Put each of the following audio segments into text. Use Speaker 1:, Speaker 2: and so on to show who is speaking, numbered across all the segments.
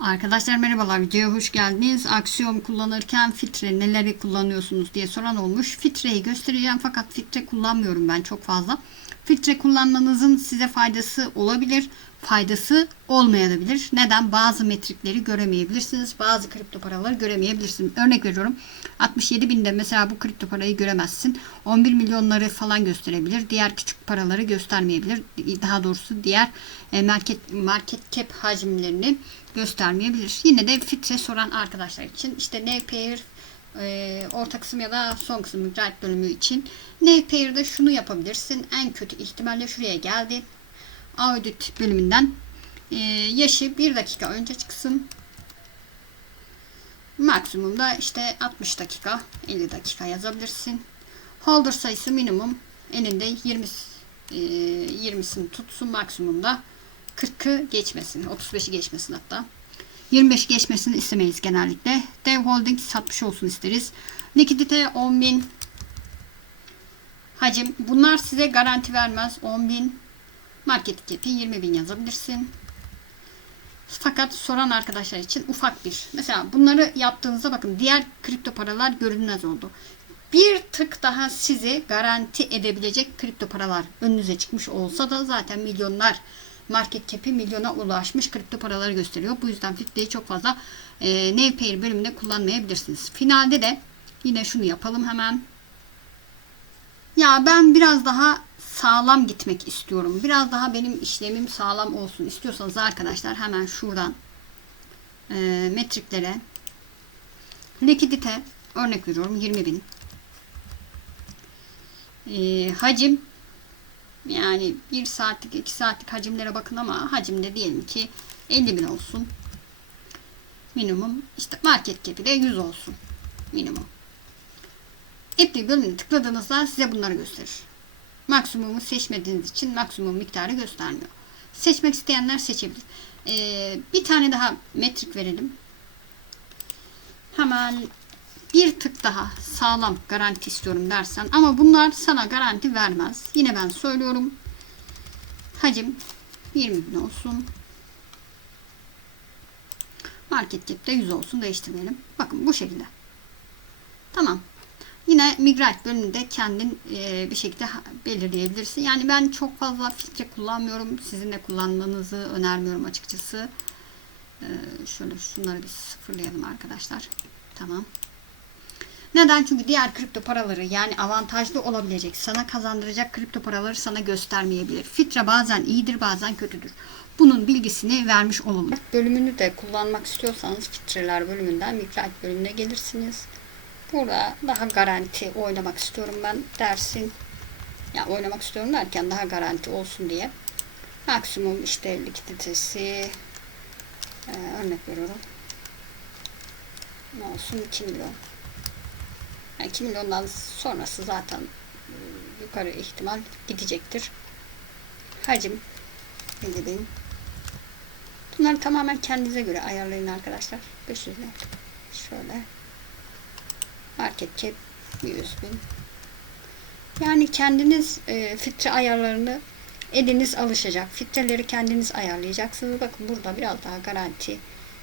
Speaker 1: Arkadaşlar merhabalar videoya hoş geldiniz. Aksiyon kullanırken filtre neleri kullanıyorsunuz diye soran olmuş. Filtreyi göstereceğim fakat filtre kullanmıyorum ben çok fazla. Filtre kullanmanızın size faydası olabilir, faydası olmayabilir. Neden? Bazı metrikleri göremeyebilirsiniz. Bazı kripto paraları göremeyebilirsiniz. Örnek veriyorum. 67 binde mesela bu kripto parayı göremezsin. 11 milyonları falan gösterebilir. Diğer küçük paraları göstermeyebilir. Daha doğrusu diğer e, market market cap hacimlerini göstermeyebilir. Yine de filtre soran arkadaşlar için işte Navpair e, orta kısım ya da son kısım Migrate bölümü için Navpair'de şunu yapabilirsin. En kötü ihtimalle şuraya geldi. Audit bölümünden e, yaşı bir dakika önce çıksın. Maksimumda işte 60 dakika 50 dakika yazabilirsin. Holder sayısı minimum elinde 20 e, 20'sini tutsun maksimumda 40'ı geçmesin. 35'i geçmesin hatta. 25 geçmesini istemeyiz genellikle. Dev Holding satmış olsun isteriz. Likidite 10.000 Hacim. Bunlar size garanti vermez. 10.000 Market cap'i 20.000 yazabilirsin. Fakat soran arkadaşlar için ufak bir. Mesela bunları yaptığınızda bakın diğer kripto paralar görünmez oldu. Bir tık daha sizi garanti edebilecek kripto paralar önünüze çıkmış olsa da zaten milyonlar market cap'i milyona ulaşmış kripto paraları gösteriyor. Bu yüzden filtreyi çok fazla e, Navpair bölümünde kullanmayabilirsiniz. Finalde de yine şunu yapalım hemen. Ya ben biraz daha sağlam gitmek istiyorum. Biraz daha benim işlemim sağlam olsun istiyorsanız arkadaşlar hemen şuradan e, metriklere likidite örnek veriyorum 20 bin e, hacim yani 1 saatlik 2 saatlik hacimlere bakın ama hacimde diyelim ki 50 bin olsun minimum işte market cap'i de 100 olsun minimum Apply bölümüne tıkladığınızda size bunları gösterir. Maksimumu seçmediğiniz için maksimum miktarı göstermiyor. Seçmek isteyenler seçebilir. Ee, bir tane daha metrik verelim. Hemen bir tık daha sağlam garanti istiyorum dersen ama bunlar sana garanti vermez. Yine ben söylüyorum. Hacim 20 bin olsun. Market cap'te 100 olsun değiştirmeyelim. Bakın bu şekilde. Tamam. Yine Migrate bölümünde kendin e, bir şekilde belirleyebilirsin. Yani ben çok fazla filtre kullanmıyorum. Sizin de kullanmanızı önermiyorum açıkçası. E, şöyle şunları bir sıfırlayalım arkadaşlar. Tamam. Neden? Çünkü diğer kripto paraları yani avantajlı olabilecek, sana kazandıracak kripto paraları sana göstermeyebilir. Filtre bazen iyidir, bazen kötüdür. Bunun bilgisini vermiş olalım. Bölümünü de kullanmak istiyorsanız filtreler bölümünden Migrate bölümüne gelirsiniz. Burada daha garanti oynamak istiyorum ben dersin. Ya oynamak istiyorum derken daha garanti olsun diye. Maksimum işte likiditesi e, örnek veriyorum. Ne olsun 2 milyon. Yani 2 milyondan sonrası zaten e, yukarı ihtimal gidecektir. Hacim ne diyeyim. Bunları tamamen kendinize göre ayarlayın arkadaşlar. 500 Şöyle market cap 100 bin. Yani kendiniz e, filtre ayarlarını eliniz alışacak. Filtreleri kendiniz ayarlayacaksınız. Bakın burada biraz daha garanti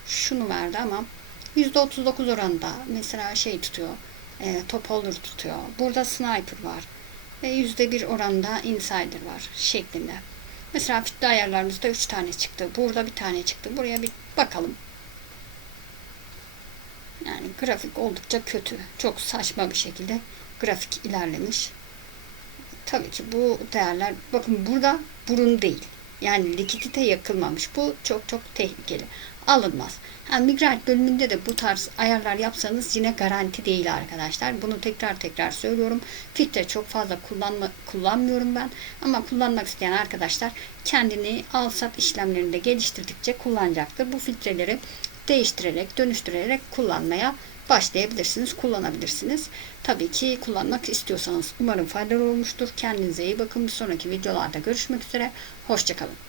Speaker 1: şunu verdi ama %39 oranında mesela şey tutuyor. E, top holder tutuyor. Burada sniper var. Ve %1 oranında insider var şeklinde. Mesela filtre ayarlarımızda 3 tane çıktı. Burada bir tane çıktı. Buraya bir bakalım. Yani grafik oldukça kötü. Çok saçma bir şekilde grafik ilerlemiş. Tabii ki bu değerler bakın burada burun değil. Yani likidite yakılmamış. Bu çok çok tehlikeli. Alınmaz. Yani Migrate bölümünde de bu tarz ayarlar yapsanız yine garanti değil arkadaşlar. Bunu tekrar tekrar söylüyorum. Filtre çok fazla kullanma, kullanmıyorum ben. Ama kullanmak isteyen arkadaşlar kendini al sat işlemlerinde geliştirdikçe kullanacaktır. Bu filtreleri değiştirerek, dönüştürerek kullanmaya başlayabilirsiniz, kullanabilirsiniz. Tabii ki kullanmak istiyorsanız umarım faydalı olmuştur. Kendinize iyi bakın. Bir sonraki videolarda görüşmek üzere. Hoşçakalın.